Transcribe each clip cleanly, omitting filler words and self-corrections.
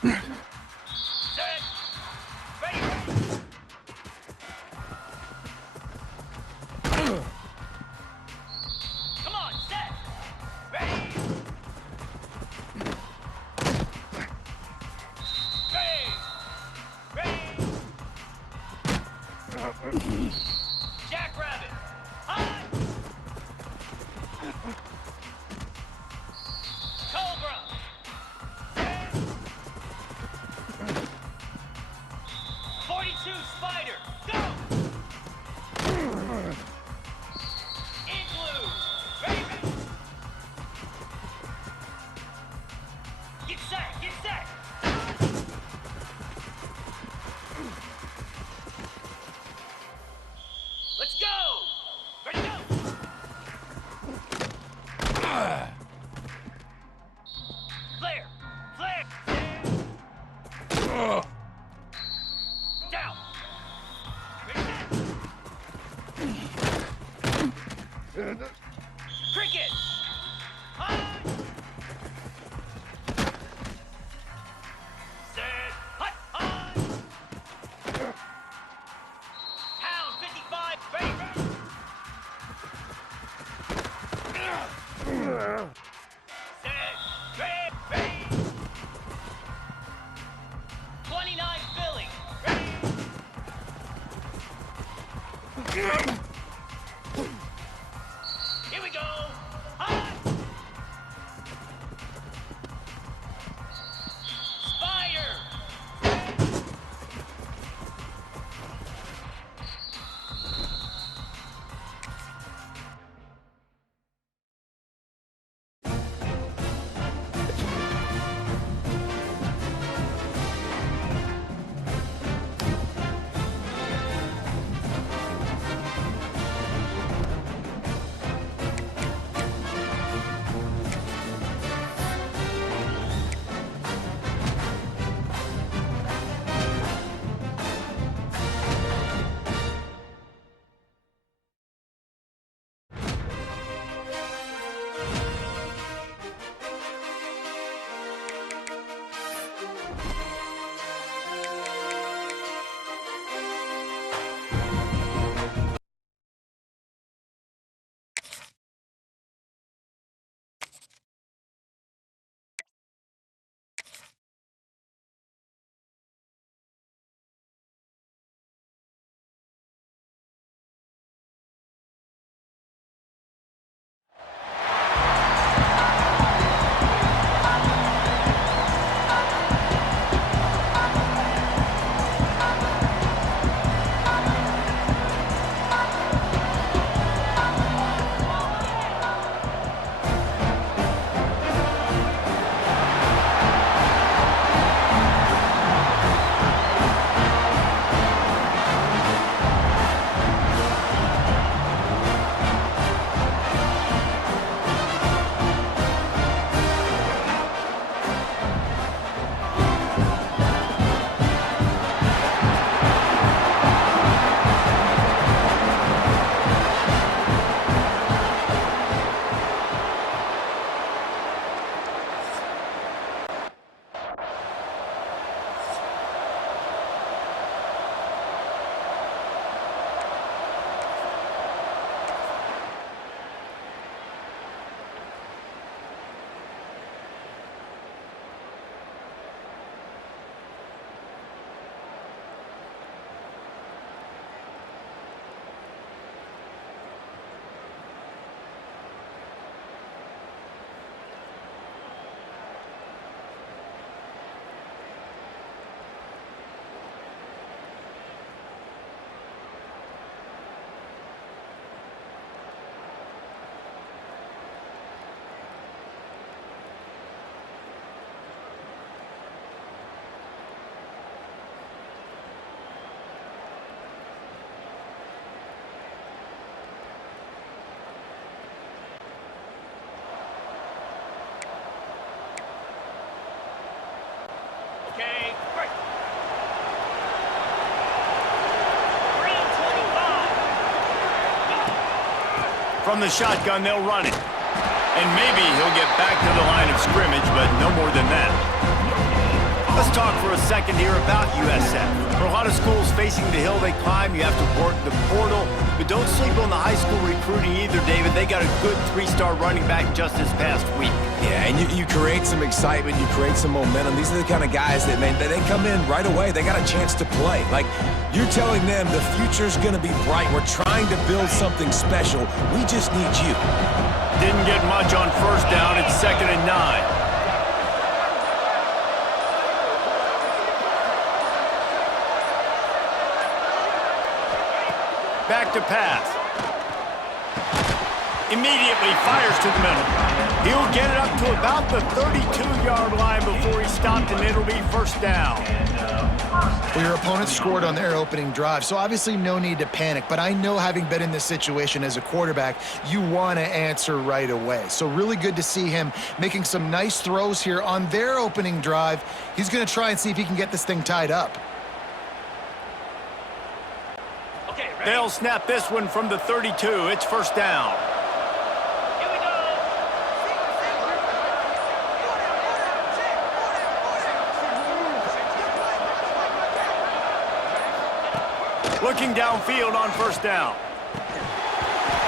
Set. Ready. Come on, set. Ready. Ready. Jackrabbit. Hot. Cobra. Set. 42 Spider. Go. Igloo. Ready. Get set. Get set. Let's go. Ready, go. Flare. Flare. Down. Cricket. Hot. Set. Hot. Hot. Hound 55. Ready. Set. Ready. Ready. 29 Philly. Ready. Here we go. Hot. Spider. Okay, break. Green 25. From the shotgun, they'll run it. And maybe he'll get back to the line of scrimmage, but no more than that. Let's second here about USF. For a lot of schools facing the hill they climb, you have to work the portal. But don't sleep on the high school recruiting either, David. They got a good 3-star running back just this past week. Yeah, and you create some excitement, you create some momentum. These are the kind of guys that, man, they come in right away. They got a chance to play. Like, you're telling them the future's going to be bright. We're trying to build something special. We just need you. Didn't get much on first down. It's 2nd and 9. Back to pass. Immediately fires to the middle. He'll get it up to about the 32-yard line before he stopped, and it'll be first down. Well, your opponent scored on their opening drive, so obviously no need to panic. But I know, having been in this situation as a quarterback, you want to answer right away. So really good to see him making some nice throws here on their opening drive. He's going to try and see if he can get this thing tied up. They'll snap this one from the 32. It's first down. Here we go. Looking downfield on first down.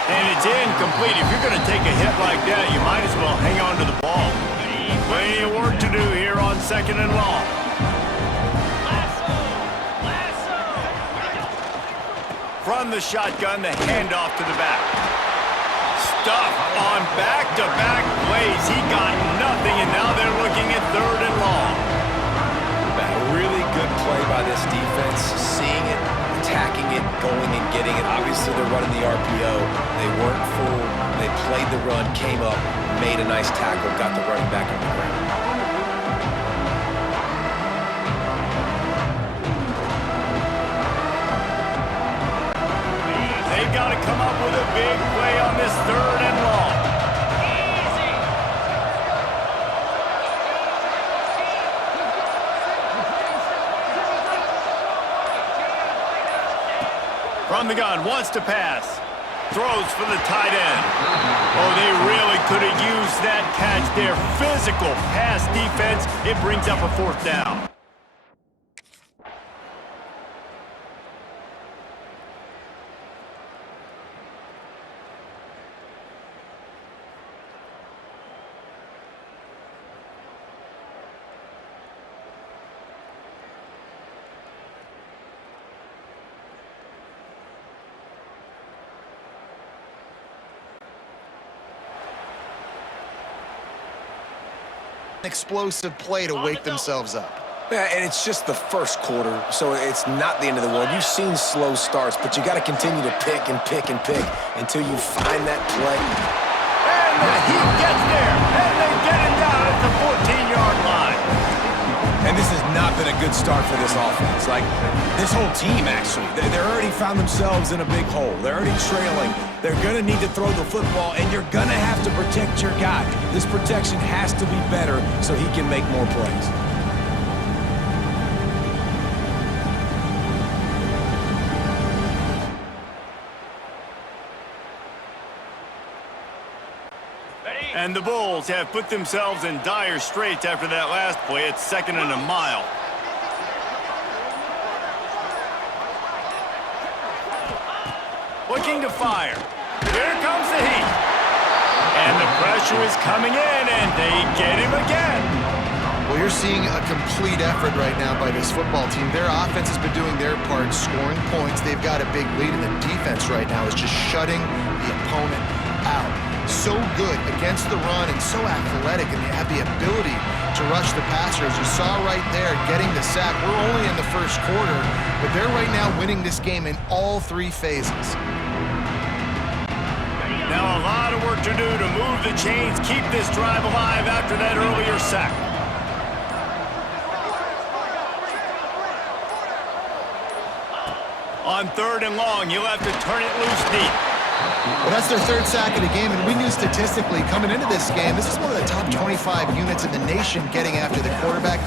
And it's incomplete. If you're going to take a hit like that, you might as well hang on to the ball. Plenty of work to do here on 2nd and long. From the shotgun, the handoff to the back. Stuff on back-to-back plays. He got nothing, and now they're looking at 3rd and long. A really good play by this defense, seeing it, attacking it, going and getting it. Obviously, they're running the RPO. They weren't fooled. They played the run, came up, made a nice tackle, got the running back on the ground. Got to come up with a big play on this 3rd and long. Easy. From the gun, wants to pass. Throws for the tight end. Oh, they really could have used that catch there. Physical pass defense. It brings up a 4th down. Explosive play to wake themselves up. Yeah, and it's just the first quarter, so it's not the end of the world. You've seen slow starts, but you got to continue to pick and pick and pick until you find that play. And he gets there, and they get it down at the 14-yard line. And this has not been a good start for this offense. Like, this whole team, actually. They're already found themselves in a big hole. They're already trailing. They're going to need to throw the football, and you're going to have to protect your guy. This protection has to be better so he can make more plays. And the Bulls have put themselves in dire straits after that last play. It's 2nd and a mile. Looking to fire. Here comes the heat. And the pressure is coming in, and they get him again. Well, you're seeing a complete effort right now by this football team. Their offense has been doing their part, scoring points. They've got a big lead, and the defense right now is just shutting the opponent out. So good against the run and so athletic, and they have the ability to rush the passer. As you saw right there, getting the sack. We're only in the first quarter, but they're right now winning this game in all 3 phases. Now a lot of work to do to move the chains, keep this drive alive after that earlier sack. On 3rd and long, you'll have to turn it loose deep. Well, that's their 3rd sack of the game, and we knew statistically coming into this game, this is one of the top 25 units in the nation getting after the quarterback.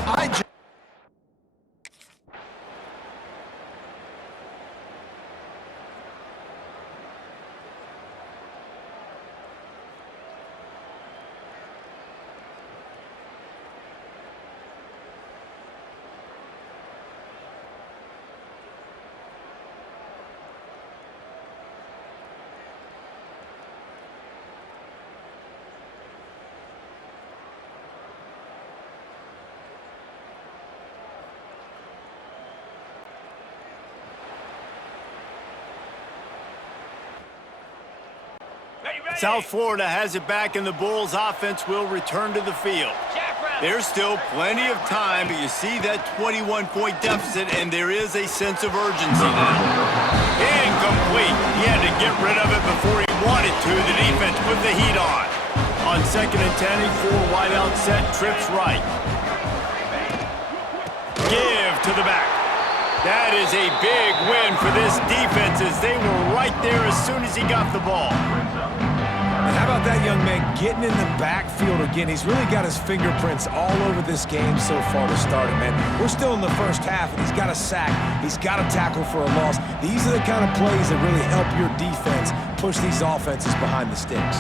South Florida has it back, and the Bulls offense will return to the field. Jackrabbit. There's still plenty of time, but you see that 21-point deficit, and there is a sense of urgency now. Incomplete. He had to get rid of it before he wanted to. The defense put the heat on. On 2nd and 10, a 4-wide-out set, trips right. Give to the back. That is a big win for this defense as they were right there as soon as he got the ball. And how about that young man getting in the backfield again? He's really got his fingerprints all over this game so far to start it, man. We're still in the first half, and he's got a sack. He's got a tackle for a loss. These are the kind of plays that really help your defense push these offenses behind the sticks.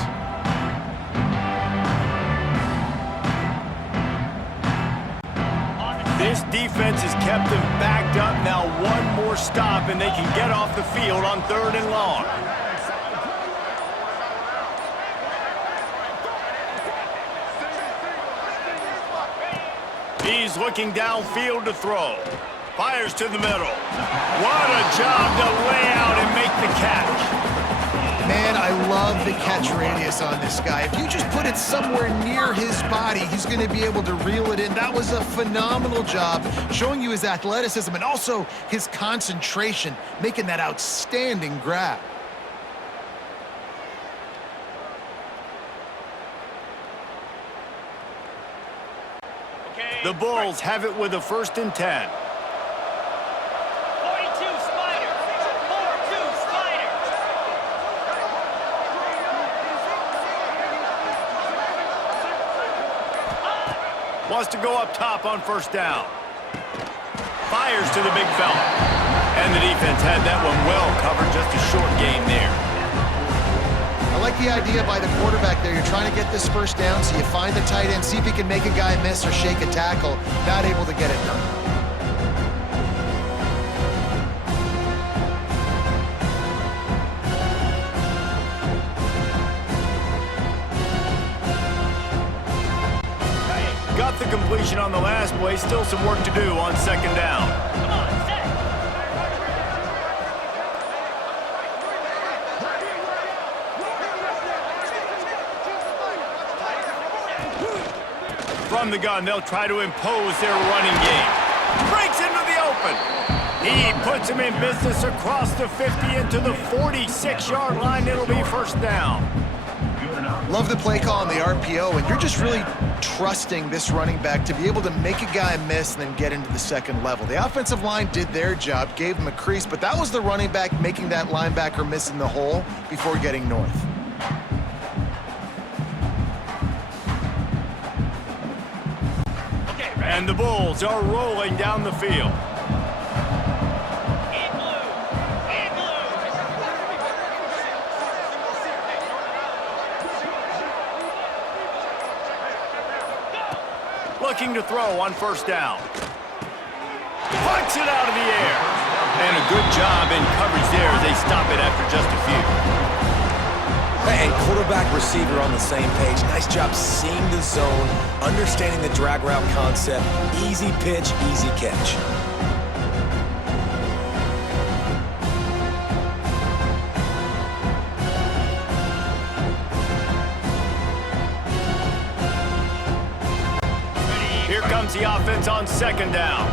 This defense has kept them backed up. Now one more stop, and they can get off the field on 3rd and long. He's looking downfield to throw. Fires to the middle. What a job to lay out and make the catch. Man, I love the catch radius on this guy. If you just put it somewhere near his body, he's going to be able to reel it in. That was a phenomenal job, showing you his athleticism and also his concentration, making that outstanding grab. Okay. The Bulls have it with a 1st and 10. 42 Spider. 4-2 Spider. Wants to go up top on 1st down. Fires to the big fella. And the defense had that one well covered, just a short gain there. I like the idea by the quarterback there. You're trying to get this 1st down, so you find the tight end, see if he can make a guy miss or shake a tackle. Not able to get it done. Got the completion on the last play. Still some work to do on 2nd down. Come on, set. From the gun, they'll try to impose their running game. Breaks into the open. He puts him in business across the 50 into the 46-yard line. It'll be 1st down. Love the play call on the RPO, and you're just really trusting this running back to be able to make a guy miss and then get into the 2nd level. The offensive line did their job, gave him a crease, but that was the running back making that linebacker miss in the hole before getting north. Okay, And the Bulls are rolling down the field. in blue. In blue. Looking to throw on 1st down. Punts it out of the air. And a good job in coverage there as they stop it after just a few. And quarterback receiver on the same page. Nice job seeing the zone, understanding the drag route concept. Easy pitch, easy catch. Here comes the offense on 2nd down.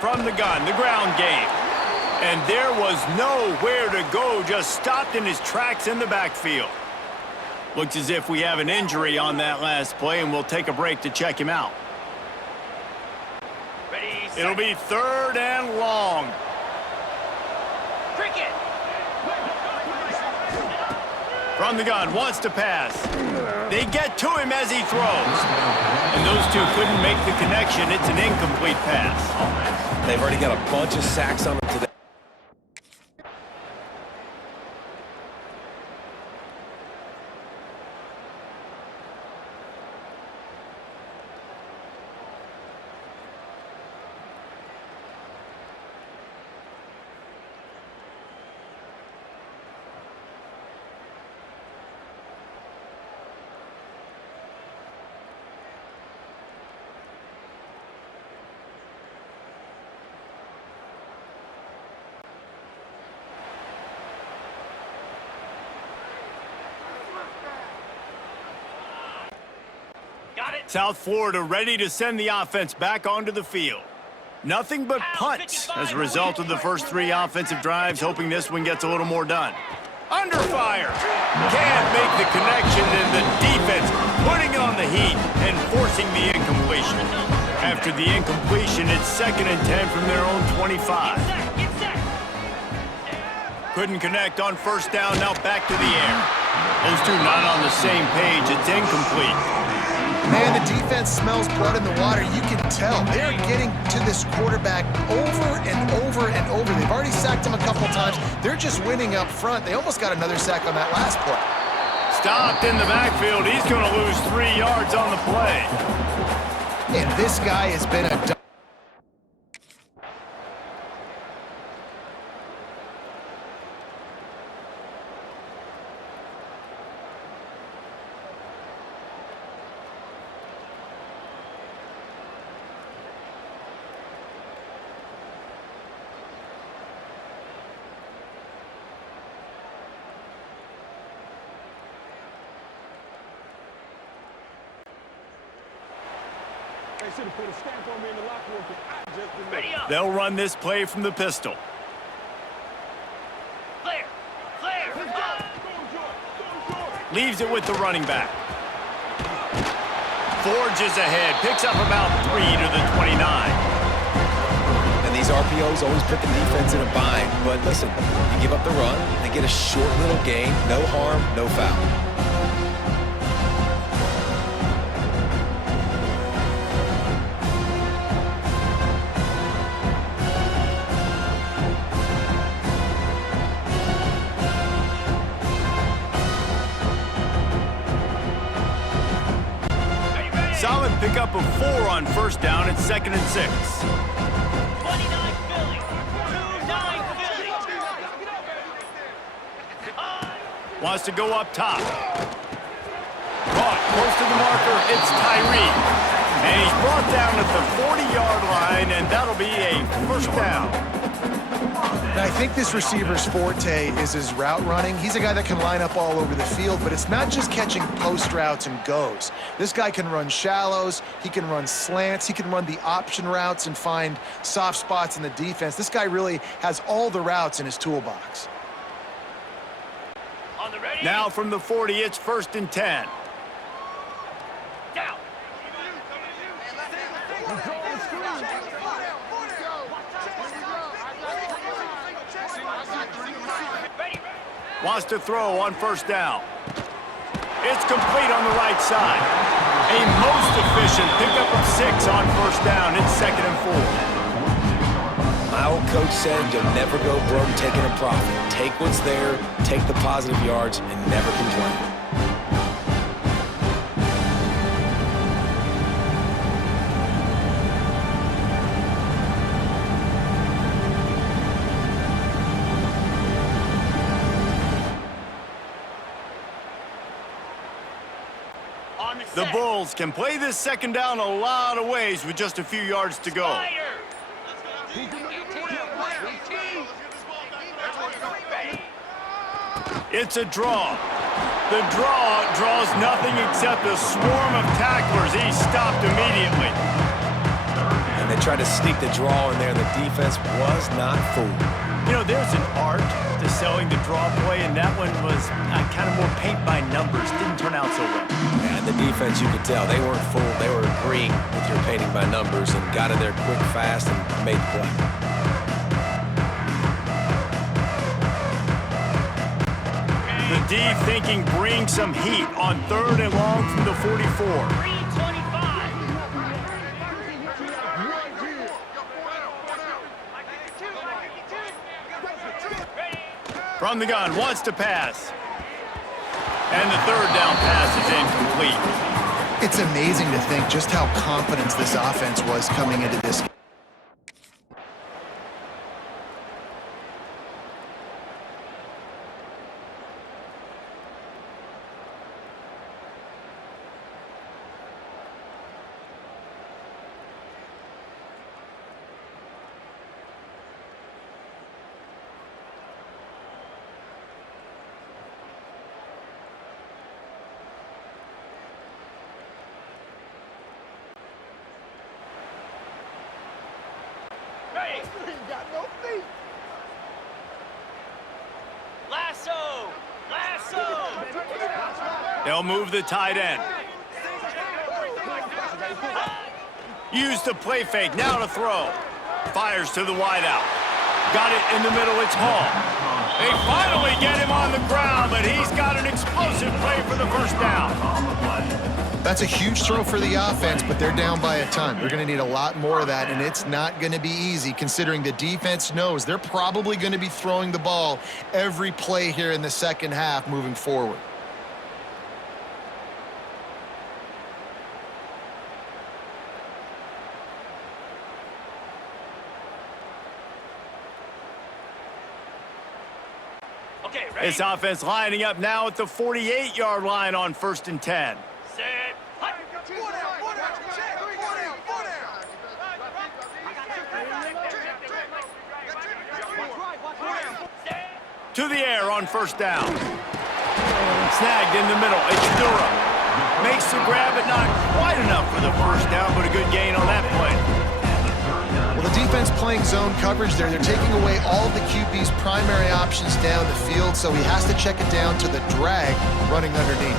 From the gun, the ground game. And there was nowhere to go, just stopped in his tracks in the backfield. Looks as if we have an injury on that last play, and we'll take a break to check him out. Ready, set. It'll be 3rd and long. Cricket. From the gun, wants to pass. They get to him as he throws. And those two couldn't make the connection. It's an incomplete pass. They've already got a bunch of sacks on them today. South Florida ready to send the offense back onto the field. Nothing but punts as a result of the first 3 offensive drives, hoping this one gets a little more done. Under fire. Can't make the connection, and the defense putting on the heat and forcing the incompletion. After the incompletion, it's 2nd and 10 from their own 25. Get set. Couldn't connect on first down, now back to the air. Those two not on the same page, it's incomplete. Man, the defense smells blood in the water. You can tell. They're getting to this quarterback over and over and over. They've already sacked him a couple times. They're just winning up front. They almost got another sack on that last play. Stopped in the backfield. He's going to lose 3 yards on the play. And this guy has been a... They should have put a stamp on me in the locker room. I just didn't know. Ready up. They'll run this play from the pistol. Clear. Clear. Leaves it with the running back. Forges ahead. Picks up about 3 to the 29. And these RPOs always put the defense in a bind. But listen, you give up the run, they get a short little gain, no harm, no foul. Solid pickup of 4 on first down. It's 2nd and 6. 29 Philly. 2-9 Philly. Wants to go up top. Caught close to the marker. It's Tyree. And he's brought down at the 40-yard line, and that'll be a first down. And I think this receiver's forte is his route running. He's a guy that can line up all over the field, but it's not just catching post routes and goes. This guy can run shallows, he can run slants, he can run the option routes and find soft spots in the defense. This guy really has all the routes in his toolbox. On the ready. Now from the 40, it's 1st and 10. Down. Ready. Wants to throw on first down. It's complete on the right side. A most efficient pickup of 6 on first down. It's 2nd and 4. My old coach said you'll never go broke taking a profit. Take what's there, take the positive yards, and never complain. On the The set. Bulls can play this 2nd down a lot of ways with just a few yards to go. Spider. Ready. It's a draw. The draw draws nothing except a swarm of tacklers. He's stopped immediately. And they tried to sneak the draw in there. The defense was not fooled. You know, there's an art to selling the draw play, and that one was kind of more paint by numbers. Didn't turn out so well. And the defense, you could tell, they weren't fooled. They were agreeing with your painting by numbers and got in there quick, fast, and made the play. The D thinking bring some heat on 3rd and long from the 44. 325. Ready. From the gun, wants to pass. And the 3rd down pass is incomplete. It's amazing to think just how confident this offense was coming into this game. ain't got no feet. Lasso! Lasso! They'll move the tight end. Use the play fake, now to throw. Fires to the wideout. Got it in the middle, it's Hall. They finally get him on the ground, but he's got an explosive play for the first down. That's a huge throw for the offense, but they're down by a ton. They're going to need a lot more of that, and it's not going to be easy considering the defense knows they're probably going to be throwing the ball every play here in the second half moving forward. Okay, ready? This offense lining up now at the 48-yard line on 1st and 10. Set. Hut. To the air on 1st down. Snagged in the middle. It's Durham. Makes the grab, but not quite enough for the first down, but a good gain on that play. Well, the defense playing zone coverage there. They're taking away all of the QB's primary options down the field, so he has to check it down to the drag running underneath.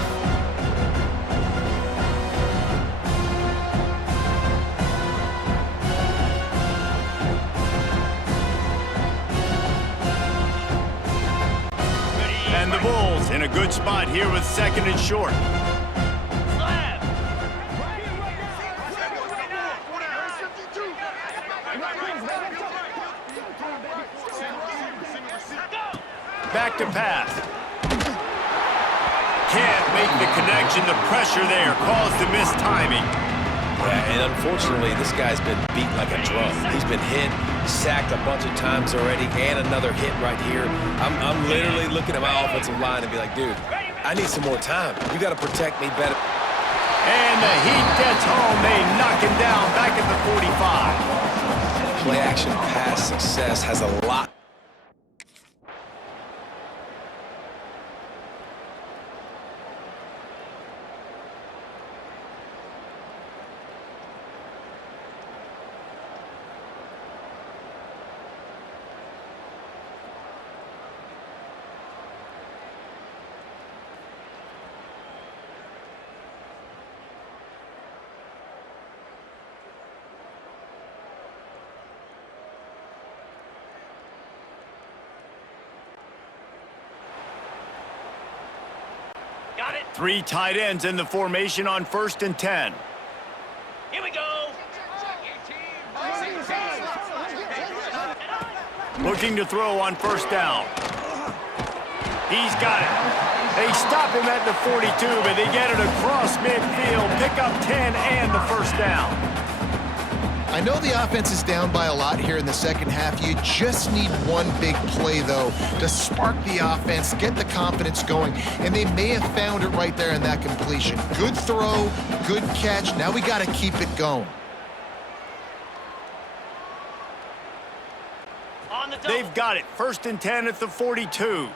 And the Bulls in a good spot here with 2nd and short. Slab. Back to pass. Can't make the connection. The pressure there caused the missed timing. Yeah, and unfortunately, this guy's been beat like a drum. He's been hit, sacked a bunch of times already, and another hit right here. I'm literally looking at my offensive line and be like, dude, I need some more time. You got to protect me better. And the Heat gets home. They knock him down back at the 45. Play action pass success has a lot. Got it. 3 tight ends in the formation on 1st and 10. Here we go. Looking to throw on 1st down. He's got it. They stop him at the 42, but they get it across midfield, pick up 10 and the first down. I know the offense is down by a lot here in the second half. You just need one big play, though, to spark the offense, get the confidence going, and they may have found it right there in that completion. Good throw, good catch. Now we got to keep it going. On the double. They've got it. 1st and 10 at the 42.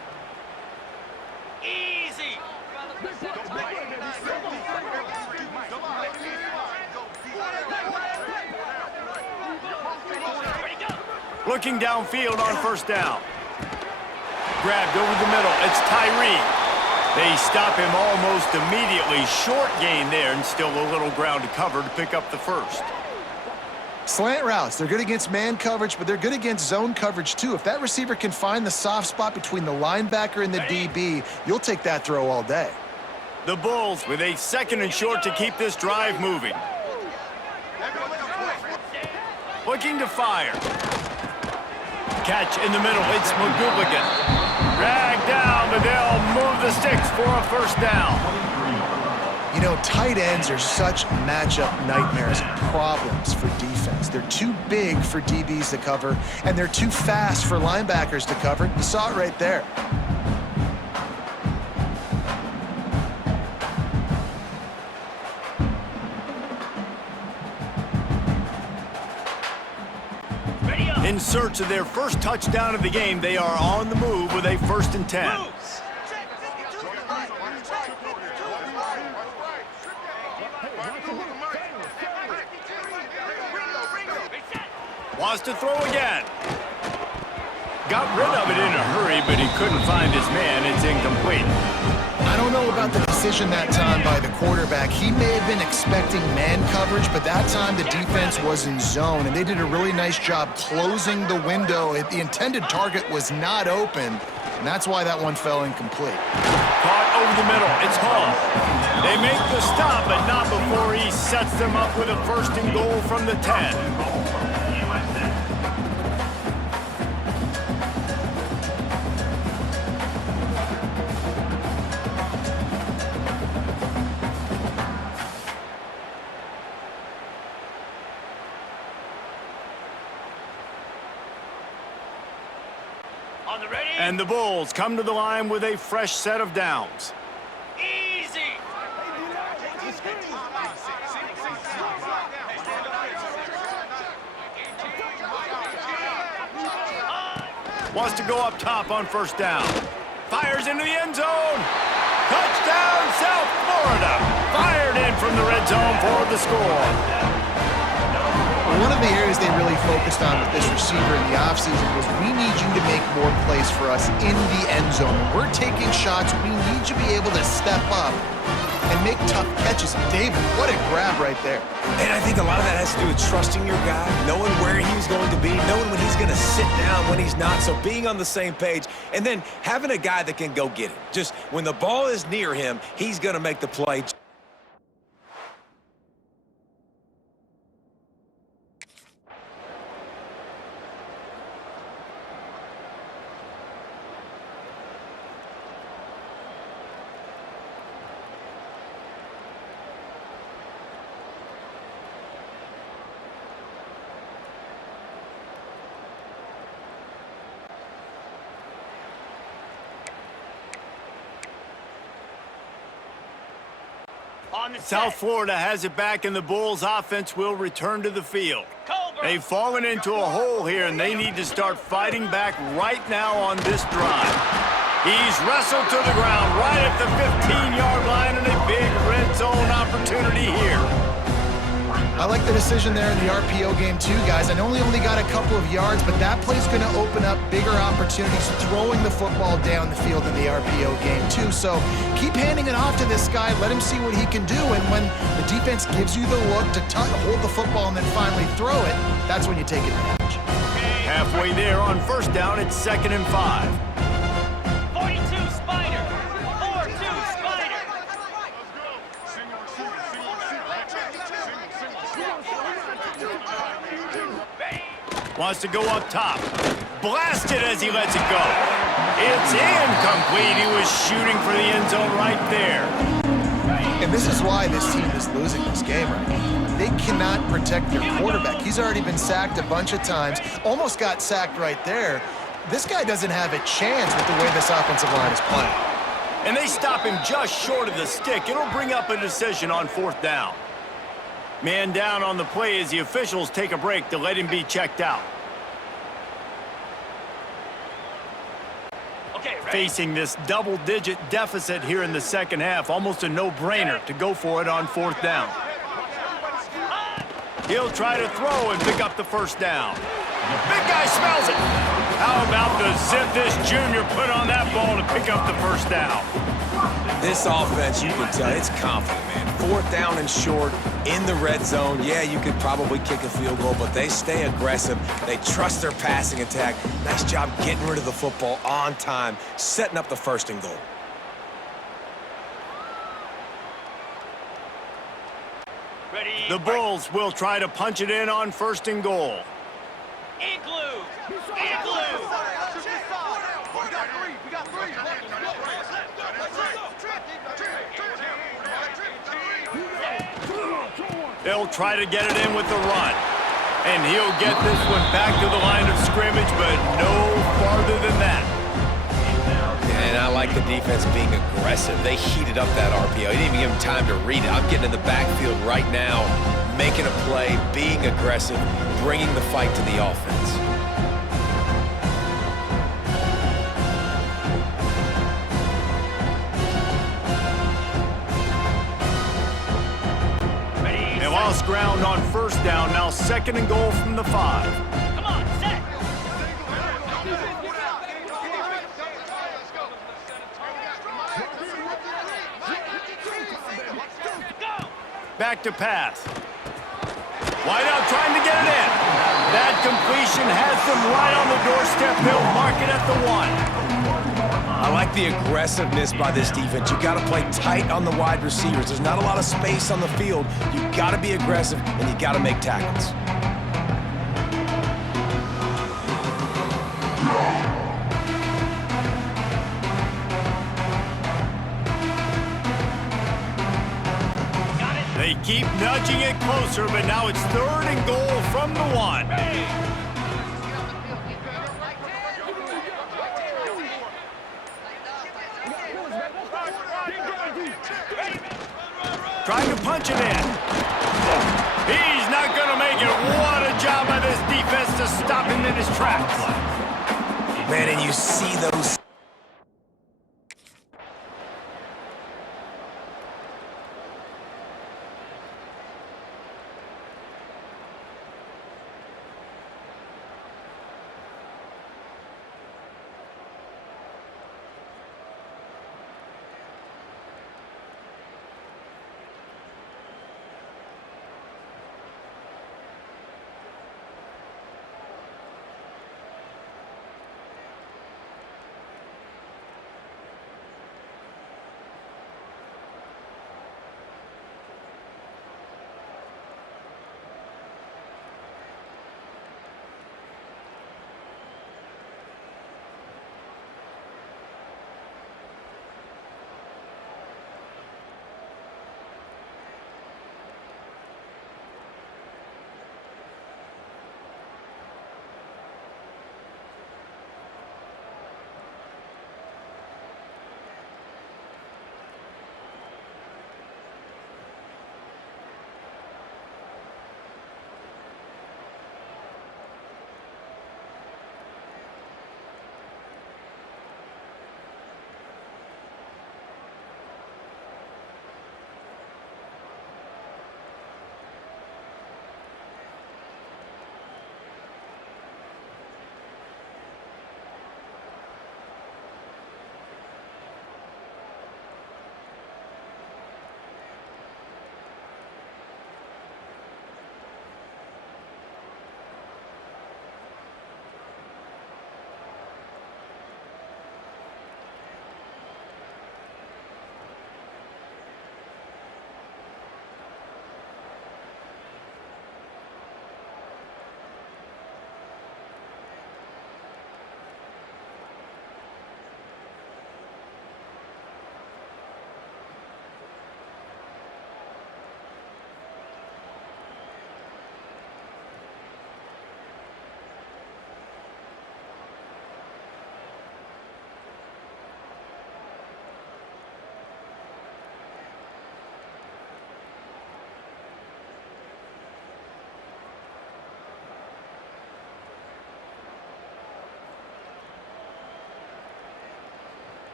Easy. Ready, go. Looking downfield on 1st down. Grabbed over the middle. It's Tyree. They stop him almost immediately. Short gain there and still a little ground to cover to pick up the first. Slant routes, they're good against man coverage, but they're good against zone coverage too. If that receiver can find the soft spot between the linebacker and the DB, you'll take that throw all day. The Bulls with a 2nd and short to keep this drive moving. Looking to fire. Catch in the middle, it's McGooligan. Dragged down, but they'll move the sticks for a first down. You know, tight ends are such matchup nightmares and problems for defense. They're too big for DBs to cover, and they're too fast for linebackers to cover. You saw it right there. Ready up. In search of their first touchdown of the game, they are on the move with a 1st and 10. Moves. Wants to throw again. Got rid of it in a hurry, but he couldn't find his man. It's incomplete. I don't know about the decision that time by the quarterback. He may have been expecting man coverage, but that time the defense was in zone, and they did a really nice job closing the window. The intended target was not open, and that's why that one fell incomplete. Caught over the middle. It's Hall. They make the stop, but not before he sets them up with a 1st and goal from the 10. On the ready. And the Bulls come to the line with a fresh set of downs. Easy. Wants to go up top on 1st down. Fires into the end zone. Touchdown, South Florida. Fired in from the red zone for the score. One of the areas they really focused on with this receiver in the offseason was we need you to make more plays for us in the end zone. When we're taking shots, we need you to be able to step up and make tough catches. David, what a grab right there. And I think a lot of that has to do with trusting your guy, knowing where he's going to be, knowing when he's going to sit down, when he's not, so being on the same page, and then having a guy that can go get it. Just when the ball is near him, he's going to make the play. On the South set. Florida has it back, and the Bulls offense will return to the field. Cobra. They've fallen into a hole here, and they need to start fighting back right now on this drive. He's wrestled to the ground right at the 15-yard line, and a big red zone opportunity here. I like the decision there in the RPO game too, guys. I know he only got a couple of yards, but that play's going to open up bigger opportunities throwing the football down the field in the RPO game too. So keep handing it off to this guy. Let him see what he can do. And when the defense gives you the look to hold the football and then finally throw it, that's when you take advantage. Halfway there on 1st down, it's 2nd and 5. 42 Spider. 4-2 Spider. Wants to go up top. Blasted as he lets it go. It's incomplete. He was shooting for the end zone right there. And this is why this team is losing this game right now. They cannot protect their quarterback. He's already been sacked a bunch of times. Almost got sacked right there. This guy doesn't have a chance with the way this offensive line is playing. And they stop him just short of the stick. It'll bring up a decision on 4th down. Man down on the play as the officials take a break to let him be checked out. Okay, ready. Facing this double-digit deficit here in the 2nd half, almost a no-brainer to go for it on 4th down. He'll try to throw and pick up the 1st down. Big guy smells it. How about the zip this junior put on that ball to pick up the 1st down? This offense, you can tell, it's confident, man. 4th down and short, in the red zone. Yeah, you could probably kick a field goal, but they stay aggressive. They trust their passing attack. Nice job getting rid of the football on time, setting up the 1st and goal. Ready. The Bulls will try to punch it in on 1st and goal. Igloo. Igloo. They'll try to get it in with the run. And he'll get this one back to the line of scrimmage, but no farther than that. And I like the defense being aggressive. They heated up that RPO. He didn't even give him time to read it. I'm getting in the backfield right now, making a play, being aggressive, bringing the fight to the offense. They lost ground on 1st down, now 2nd and goal from the 5. Come on, set. back to pass. Wideout trying to get it in. That completion has them right on the doorstep. They'll mark it at the 1. I like the aggressiveness by this defense. You got to play tight on the wide receivers. There's not a lot of space on the field. You got to be aggressive, and you got to make tackles. They keep nudging it closer, but now it's 3rd and goal from the 1. Trying to punch it in. He's not going to make it. What a job by this defense to stop him in his tracks. Man, and you see those...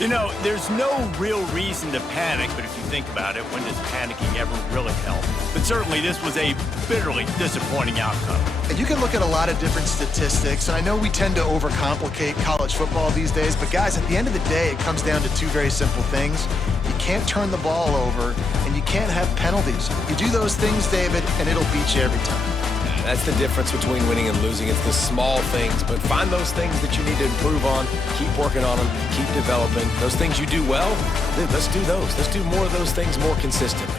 You know, there's no real reason to panic, but if you think about it, when does panicking ever really help? But certainly this was a bitterly disappointing outcome. And you can look at a lot of different statistics, and I know we tend to overcomplicate college football these days, but guys, at the end of the day, it comes down to two very simple things. You can't turn the ball over, and you can't have penalties. You do those things, David, and it'll beat you every time. That's the difference between winning and losing. It's the small things, but find those things that you need to improve on, keep working on them, keep developing. Those things you do well, let's do those. Let's do more of those things more consistently.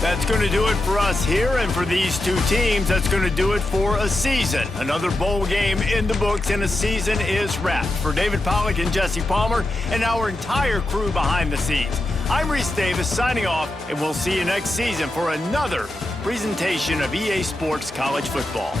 That's going to do it for us here, and for these two teams, that's going to do it for a season. Another bowl game in the books, and a season is wrapped. For David Pollack and Jesse Palmer, and our entire crew behind the scenes, I'm Reese Davis signing off, and we'll see you next season for another presentation of EA Sports College Football.